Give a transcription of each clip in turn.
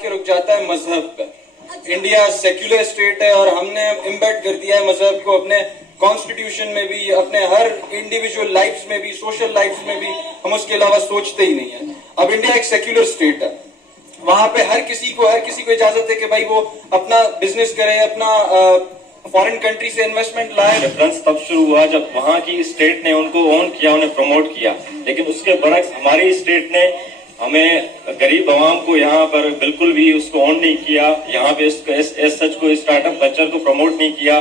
کے رک جاتا ہے مذہب پہ. انڈیا سیکولر اسٹیٹ ہے اور ہم نے امبیڈ کر دیا ہے مذہب کو اپنے کانسٹیٹیوشن میں بھی, اپنے ہر انڈیویجول لائفز میں بھی, سوشل لائفز میں بھی. ہم اس کے علاوہ سوچتے ہی نہیں ہیں. اب انڈیا ایک سیکولر اسٹیٹ ہے, وہاں پہ ہر کسی کو اجازت ہے کہ بھائی وہ اپنا بزنس کرے, اپنا فارن کنٹری سے انویسٹمنٹ لائے. ڈفرنس تب شروع ہوا جب وہاں کی اسٹیٹ نے ان کو اون کیا, انہیں پروموٹ کیا, لیکن اس کے برعکس ہماری اسٹیٹ نے ہمیں غریب عوام کو یہاں پر بالکل بھی اس کو اون نہیں کیا, یہاں پہ سچ کو اسٹارٹ اپ کلچر کو پروموٹ نہیں کیا,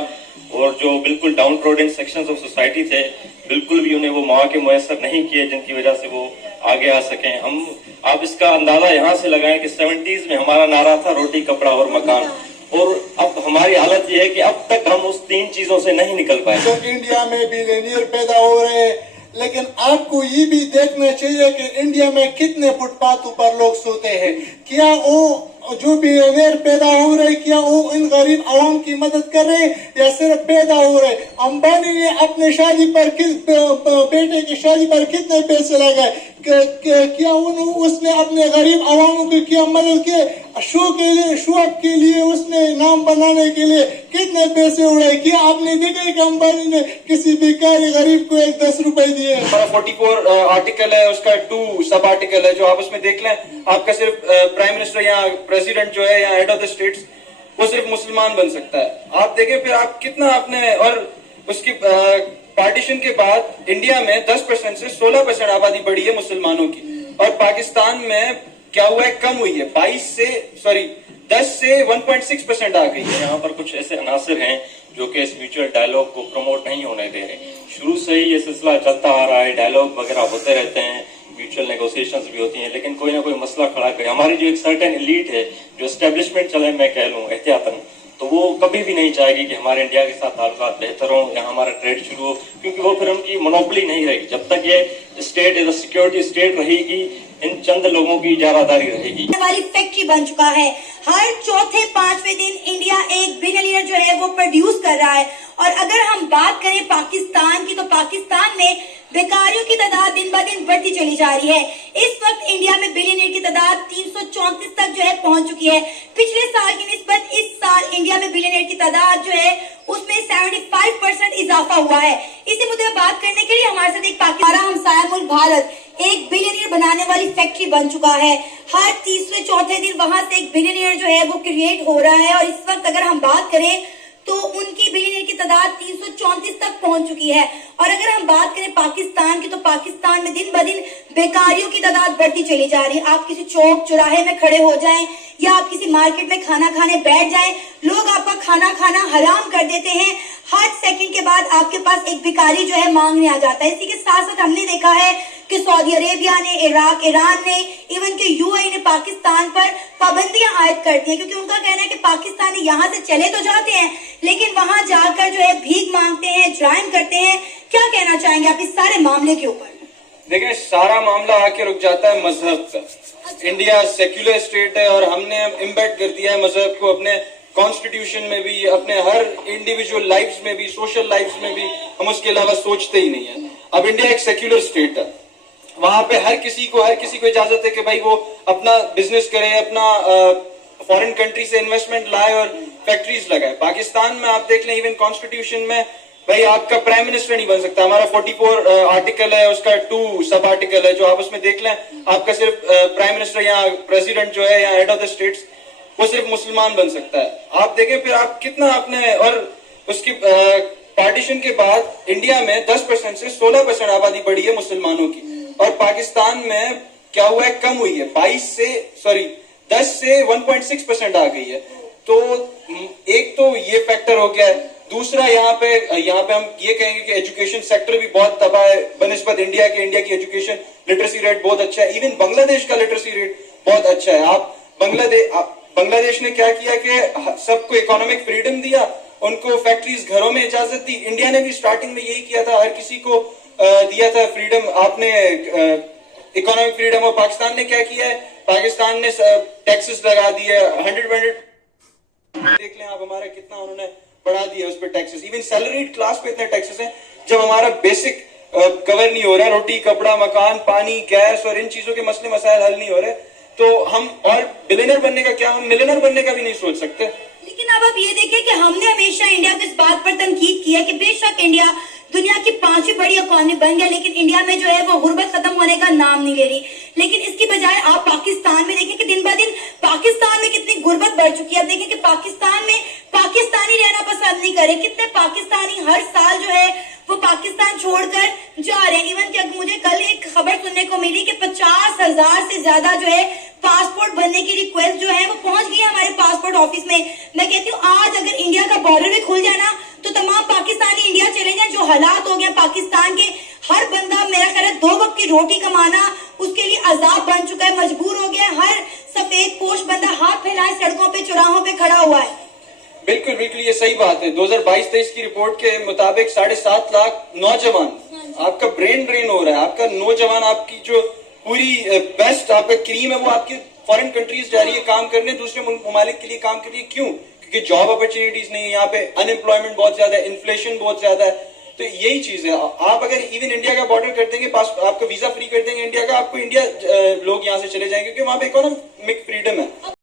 اور جو بالکل ڈاؤن ٹروڈن سیکشنز آف سوسائٹی تھے بالکل بھی انہیں وہ مواقع میسر نہیں کیے جن کی وجہ سے وہ آگے آ سکیں. آپ اس کا اندازہ یہاں سے لگائیں کہ 70s میں ہمارا نعرہ تھا روٹی کپڑا اور مکان, اور اب ہماری حالت یہ ہے کہ اب تک ہم اس 3 چیزوں سے نہیں نکل پائے. تو انڈیا میں بلینئر پیدا ہو رہے ہیں, لیکن آپ کو یہ بھی دیکھنا چاہیے کہ انڈیا میں کتنے فٹ پاتھوں پر لوگ سوتے ہیں. کیا وہ جو بلینئر پیدا ہو رہے, کیا وہ ان غریب عوام کی مدد کر رہے یا صرف پیدا ہو رہے؟ امبانی نے اپنے شادی پر بیٹے کی شادی پر کتنے پیسے لگائے؟ کیا اس نے اپنے غریب عواموں کی کیا مدد کی؟ شو اپ کے لیے اس نے نام بنانے کے لیے کتنے پیسے اڑائے؟ کیا آپ نے دیکھا کہ امبانی نے کسی بیکاری غریب کو 10 روپے دیے؟ 44 آرٹیکل ہے, اس کا 2 سب آرٹیکل ہے, جو آپ اس میں دیکھ لیں. آپ کا صرف پرائم منسٹر یا پریزیڈنٹ جو ہے یا ہیڈ آف دا اسٹیٹس وہ صرف مسلمان بن سکتا ہے. آپ دیکھیں پھر آپ کتنا آپ نے, اور اس کی پارٹیشن کے بعد انڈیا میں 10% سے 16% آبادی بڑھی ہے مسلمانوں کی, اور پاکستان میں کیا ہوا ہے, کم ہوئی ہے, 10 سے 1.6% آ گئی ہے. یہاں پر کچھ ایسے عناصر ہیں جو کہ اس میوچل ڈائیلاگ کو پروموٹ نہیں ہونے دے رہے. شروع سے ہی یہ سلسلہ چلتا آ رہا ہے, ڈائیلاگ وغیرہ ہوتے رہتے ہیں, میوچل نیگوسیشنز بھی ہوتی ہیں, لیکن کوئی نہ کوئی مسئلہ کھڑا کرے. ہماری جو ایک سرٹن ایلیٹ ہے, جو اسٹیبلشمنٹ چلے میں کہہ لوں احتیاطاً, تو وہ کبھی بھی نہیں چاہے گی کہ ہمارے انڈیا کے ساتھ تعلقات بہتر ہوں یا ہمارا ٹریڈ شروع ہو, کیونکہ وہ پھر ان کی مونوپلی نہیں رہے گی. جب تک یہ state as a security state رہے گی, ان چند لوگوں کی اجارہ داری رہے گی. ہماری فیکٹری بن چکا ہے, ہر چوتھے 5ویں دن انڈیا ایک بلینئر جو ہے وہ پروڈیوس کر رہا ہے. اور اگر ہم بات کریں پاکستان کی, تو پاکستان میں بیکاریوں کی تعداد دن بہ دن بڑھتی چلی جا رہی ہے. اس وقت انڈیا میں بلینئر کی تعداد 334 تک جو ہے پہنچ چکی ہے. پچھلے سال کی نسبت اس سال انڈیا میں بلینئر کی تعداد جو ہے اس میں 75% اضافہ ہوا ہے. اسی مدعے بات کرنے کے لیے ہمارے ساتھ ایک پاکستان ہمسایہ ملک بھارت ایک بلینئر بنانے والی فیکٹری بن چکا ہے. ہر تیسرے چوتھے دن وہاں سے ایک بلینئر جو ہے وہ کریٹ ہو رہا ہے, اور اس وقت اگر ہم بات کریں تو ان کی بلینئر کی تعداد 334 تک پہنچ چکی ہے. اور اگر ہم بات کریں پاکستان کی, تو پاکستان میں دن بہ دن بیکاریوں کی تعداد بڑھتی چلی جا رہی ہے. آپ کسی چوک چوراہے میں کھڑے ہو جائیں یا آپ کسی مارکیٹ میں کھانا کھانے بیٹھ جائیں, لوگ آپ کا کھانا کھانا حرام کر دیتے ہیں. ہر سیکنڈ کے بعد آپ کے پاس ایک بیکاری جو ہے مانگنے آ جاتا ہے. اسی کے ساتھ ساتھ ہم نے دیکھا ہے کہ سعودی عربیہ نے, عراق, ایران نے, ایون کہ UAE نے پاکستان پر پابندیاں عائد کر دی ہیں, کیونکہ ان کا کہنا ہے کہ پاکستانی یہاں سے چلے تو جاتے ہیں لیکن وہاں جا کر جو ہے بھیک مانگتے ہیں, جرائم کرتے ہیں. کیا کہنا چاہیں گے آپ اس سارے معاملے کے اوپر؟ دیکھیں, سارا معاملہ آ کے رک جاتا ہے مذہب پہ. انڈیا سیکولر اسٹیٹ ہے اور ہم نے امبیڈ کر دیا ہے مذہب کو اپنے کانسٹیٹیوشن میں بھی, اپنے ہر انڈیویجول لائفز میں بھی, سوشل لائفز میں بھی. ہم اس کے علاوہ سوچتے ہی نہیں ہیں. اب انڈیا ایک سیکولر اسٹیٹ ہے, وہاں پہ ہر کسی کو اجازت ہے کہ بھائی وہ اپنا بزنس کرے, اپنا فارن کنٹری سے انویسٹمنٹ لائے اور فیکٹریز لگائے. پاکستان میں آپ دیکھ لیں, ایون کانسٹیٹیوشن میں بھائی آپ کا پرائم منسٹر نہیں بن سکتا. ہمارا 44 آرٹیکل ہے, اس کا 2 سب آرٹیکل ہے, جو آپ اس میں دیکھ لیں. آپ کا صرف پرائم منسٹر یا پریزیڈنٹ جو ہے یا ہیڈ آف دا اسٹیٹس وہ صرف مسلمان بن سکتا ہے. آپ دیکھیں پھر آپ کتنا آپ نے, اور اس کی پارٹیشن کے بعد انڈیا میں 10% سے 16% آبادی بڑھی ہے مسلمانوں کی, اور پاکستان میں کیا ہوا ہے, کم ہوئی ہے, 10 سے 1.6% آ گئی ہے. تو ایک تو یہ فیکٹر ہو گیا ہے. دوسرا یہاں پہ ہم یہ کہیں گے کہ ایجوکیشن سیکٹر بھی بہت تباہ ہے بنسبت انڈیا کے. انڈیا کی ایجوکیشن لٹریسی ریٹ بہت اچھا ہے, ایون بنگلہ دیش کا لٹریسی ریٹ بہت اچھا ہے. بنگلہ دیش نے کیا کیا کہ سب کو اکنامک فریڈم دیا, ان کو فیکٹریز گھروں میں اجازت دی. انڈیا نے بھی سٹارٹنگ میں یہی کیا تھا, ہر کسی کو دیا تھا فریڈم, آپ نے اکنامک فریڈم. اور پاکستان نے کیا کیا ہے, پاکستان نے ٹیکسز لگا دیے 100. دیکھ لیں آپ ہمارا کتنا انہوں نے بڑھا دیا اس پہ ٹیکسز. ایون سیلریڈ کلاس پہ اتنے ٹیکسز ہیں, جب ہمارا بیسک کور نہیں ہو رہا ہے, روٹی کپڑا مکان پانی گیس اور ان چیزوں کے مسئلے مسائل حل نہیں ہو رہے, تو ہم اور بلینئر بننے کا کیا, ہم ملینئر بننے کا بھی نہیں سوچ سکتے. لیکن اب آپ یہ دیکھیں کہ ہم نے ہمیشہ انڈیا کو اس بات پر تنقید کی ہے کہ بے شک انڈیا دنیا کی 5ویں بڑی اکانومی بن گیا, لیکن انڈیا میں جو ہے وہ غربت ختم ہونے کا نام نہیں لے رہی. لیکن اس کی بجائے آپ پاکستان میں دیکھیں کہ دن بہ دن پاکستان میں کتنی غربت بڑھ چکی ہے. اب دیکھیں کہ پاکستان میں پاکستانی رہنا پسند نہیں کرے, کتنے پاکستانی ہر سال جو ہے وہ پاکستان چھوڑ کر جا رہے ہیں. ایون کہ مجھے کل ایک خبر سننے کو ملی کہ 50,000 سے زیادہ جو ہے پاسپورٹ بننے کی ریکویسٹ جو ہے وہ پہنچ گئی ہے ہمارے پاسپورٹ آفس میں. میں کہتی ہوں آج اگر انڈیا کا بارڈر بھی کھل جائے نا تو تمام پاکستانی انڈیا چلے جائیں. جو حالات ہو گئے پاکستان کے, ہر بندہ میرا خیال ہے 2 وقت کی روٹی کمانا اس کے لیے عذاب بن چکا ہے, مجبور ہو گیا ہے. ہر سفید پوش بندہ ہاتھ پھیلائے سڑکوں پہ چوراہوں پہ کھڑا ہوا ہے. بالکل بالکل یہ صحیح بات ہے. 2022-23 کی رپورٹ کے مطابق 7.5 لاکھ نوجوان, آپ کا برین ڈرین ہو رہا ہے. آپ کا نوجوان, آپ کی جو پوری بیسٹ آپ کا کریم ہے وہ آپ کی فارن کنٹریز جا رہی ہے کام کرنے, دوسرے ممالک کے لیے کام کر رہی ہے. کیوں؟ کیونکہ جاب اپرچونیٹیز نہیں ہے یہاں پہ, ان امپلائمنٹ بہت زیادہ ہے, انفلیشن بہت زیادہ ہے. تو یہی چیز ہے. آپ اگر ایون انڈیا کا بارڈر کر دیں گے, آپ کا ویزا فری کر دیں گے انڈیا کا, آپ کو انڈیا لوگ یہاں سے چلے جائیں گے کیونکہ وہاں پہ